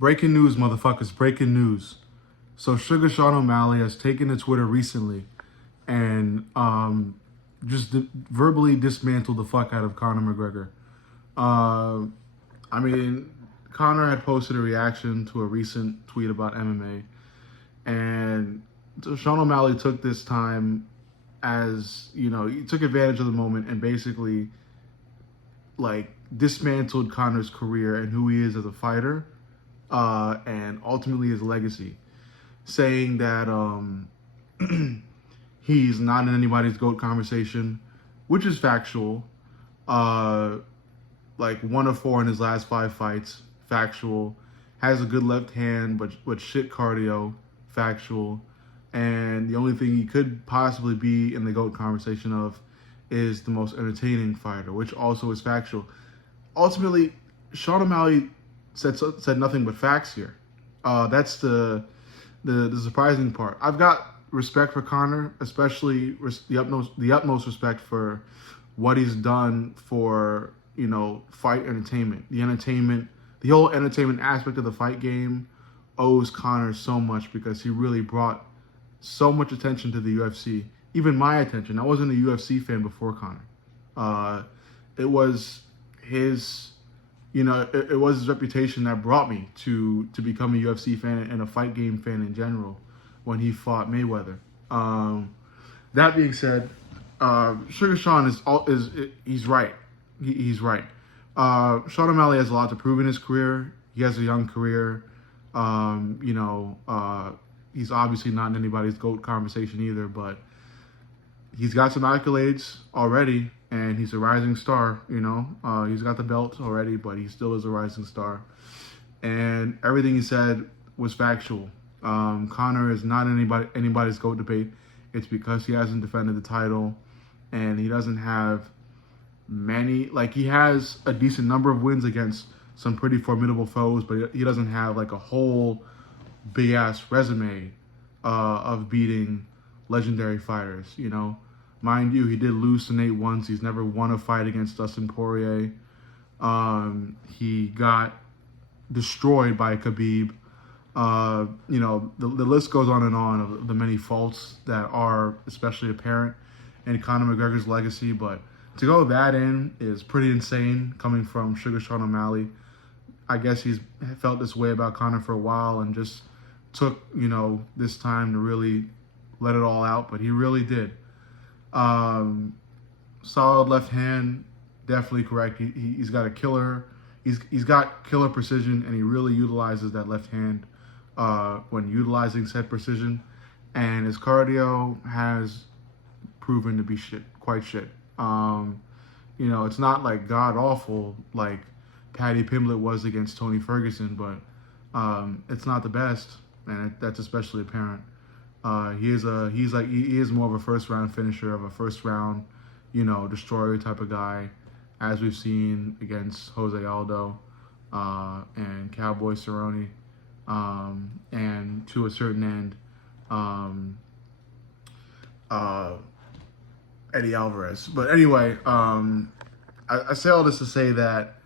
Breaking news, motherfuckers, breaking news. So Sugar Sean O'Malley has taken to Twitter recently and just verbally dismantled the fuck out of Conor McGregor. Uh, I mean, Conor had posted a reaction to a recent tweet about MMA, and so Sean O'Malley took this time as, he took advantage of the moment and basically like dismantled Conor's career and who he is as a fighter, and ultimately his legacy, saying that he's not in anybody's GOAT conversation, which is factual. Like 1 of 4 in his last 5 fights, factual. Has a good left hand, but shit cardio, factual. And the only thing he could possibly be in the GOAT conversation of is the most entertaining fighter, which also is factual. Ultimately, Sean O'Malley said nothing but facts here. That's the surprising part. I've got respect for Conor, especially the utmost respect for what he's done for fight entertainment. The whole entertainment aspect of the fight game owes Conor so much because he really brought so much attention to the UFC. Even my attention. I wasn't a UFC fan before Conor. It was his, it was his reputation that brought me to become a UFC fan and a fight game fan in general when he fought Mayweather. That being said, Sugar Sean he's right. He's right. Sean O'Malley has a lot to prove in his career. He has a young career. He's obviously not in anybody's GOAT conversation either, but he's got some accolades already, and he's a rising star. He's got the belt already, but he still is a rising star. And everything he said was factual. Conor is not anybody's GOAT debate. It's because he hasn't defended the title, and he doesn't have many. Like, he has a decent number of wins against some pretty formidable foes, but he doesn't have like a whole big ass resume of beating legendary fighters. Mind you, he did lose to Nate once. He's never won a fight against Dustin Poirier. He got destroyed by Khabib. The list goes on and on of the many faults that are especially apparent in Conor McGregor's legacy. But to go that in is pretty insane coming from Sugar Sean O'Malley. I guess he's felt this way about Conor for a while and just took, this time to really let it all out. But he really did. Solid left hand, definitely correct. He's got a killer. He's got killer precision, and he really utilizes that left hand when utilizing said precision. And his cardio has proven to be quite shit. It's not like god awful like Paddy Pimblett was against Tony Ferguson, but it's not the best, and that's especially apparent. He is more of a first round finisher, of a first round, destroyer type of guy, as we've seen against Jose Aldo and Cowboy Cerrone, and to a certain end, Eddie Alvarez. But anyway, I say all this to say that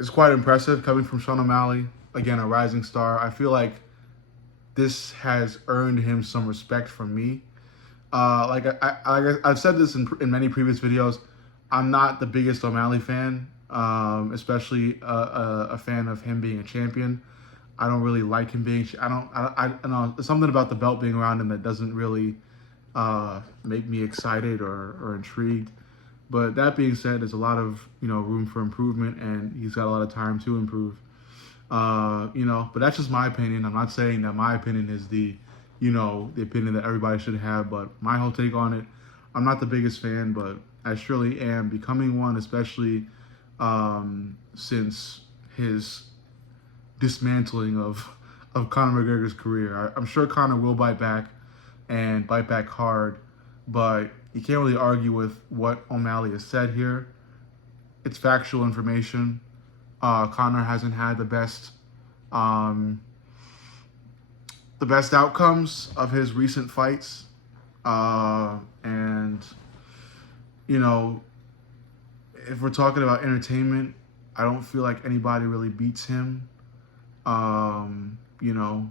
it's quite impressive coming from Sean O'Malley, again, a rising star. I feel like this has earned him some respect from me. I've said this in many previous videos. I'm not the biggest O'Malley fan, especially a fan of him being a champion. I don't really like him being. I don't know. There's something about the belt being around him that doesn't really make me excited or intrigued. But that being said, there's a lot of room for improvement, and he's got a lot of time to improve. But that's just my opinion. I'm not saying that my opinion is the opinion that everybody should have, but my whole take on it, I'm not the biggest fan, but I surely am becoming one, especially since his dismantling of Conor McGregor's career. I'm sure Conor will bite back and bite back hard, but you can't really argue with what O'Malley has said here. It's factual information. Conor hasn't had the best outcomes of his recent fights, and if we're talking about entertainment, I don't feel like anybody really beats him. You know,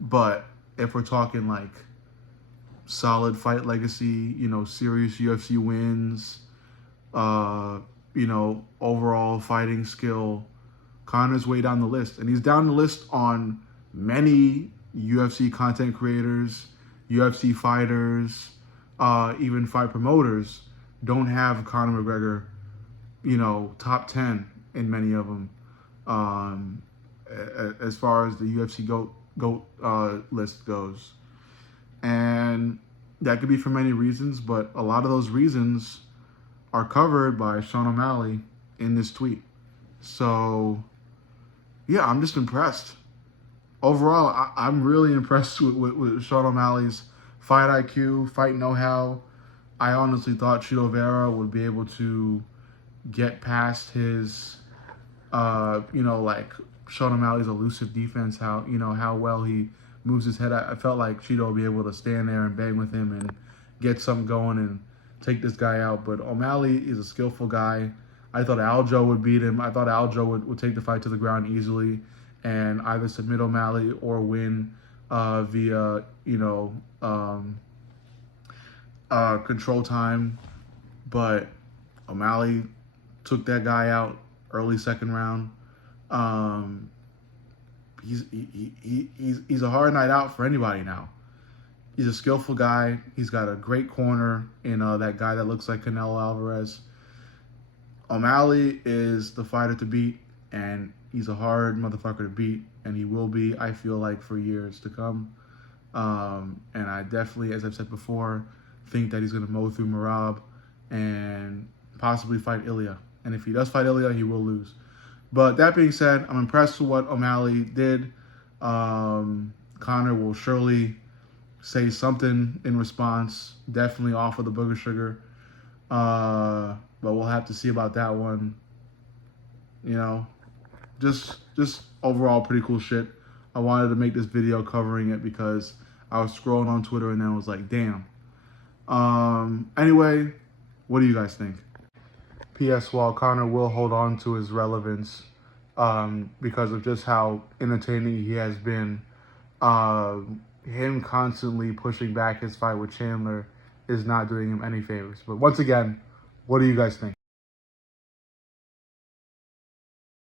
but if we're talking like solid fight legacy, you know, serious UFC wins, you know, overall fighting skill, Conor's way down the list. And he's down the list on many UFC content creators, UFC fighters, even fight promoters don't have Conor McGregor, you know, top 10 in many of them. As far as the UFC GOAT list goes. And that could be for many reasons, but a lot of those reasons are covered by Sean O'Malley in this tweet. So, yeah, I'm just impressed. Overall, I'm really impressed with Sean O'Malley's fight IQ, fight know-how. I honestly thought Chito Vera would be able to get past his, you know, like Sean O'Malley's elusive defense, how, you know, how well he moves his head. I felt like Chito would be able to stand there and bang with him and get something going and take this guy out. But O'Malley is a skillful guy. I thought Aljo would beat him. I thought Aljo would take the fight to the ground easily and either submit O'Malley or win via, you know, control time. But O'Malley took that guy out early second round. He's a hard night out for anybody now. He's a skillful guy. He's got a great corner in that guy that looks like Canelo Alvarez. O'Malley is the fighter to beat, and he's a hard motherfucker to beat, and he will be, I feel like, for years to come. And I definitely, as I've said before, think that he's going to mow through Merab and possibly fight Ilya. And if he does fight Ilya, he will lose. But that being said, I'm impressed with what O'Malley did. Conor will surely say something in response. Definitely offer the booger sugar. But we'll have to see about that one. You know, just overall pretty cool shit. I wanted to make this video covering it because I was scrolling on Twitter and then I was like, damn. Anyway, what do you guys think? P.S. While Conor will hold on to his relevance because of just how entertaining he has been, him constantly pushing back his fight with Chandler is not doing him any favors. But once again, what do you guys think?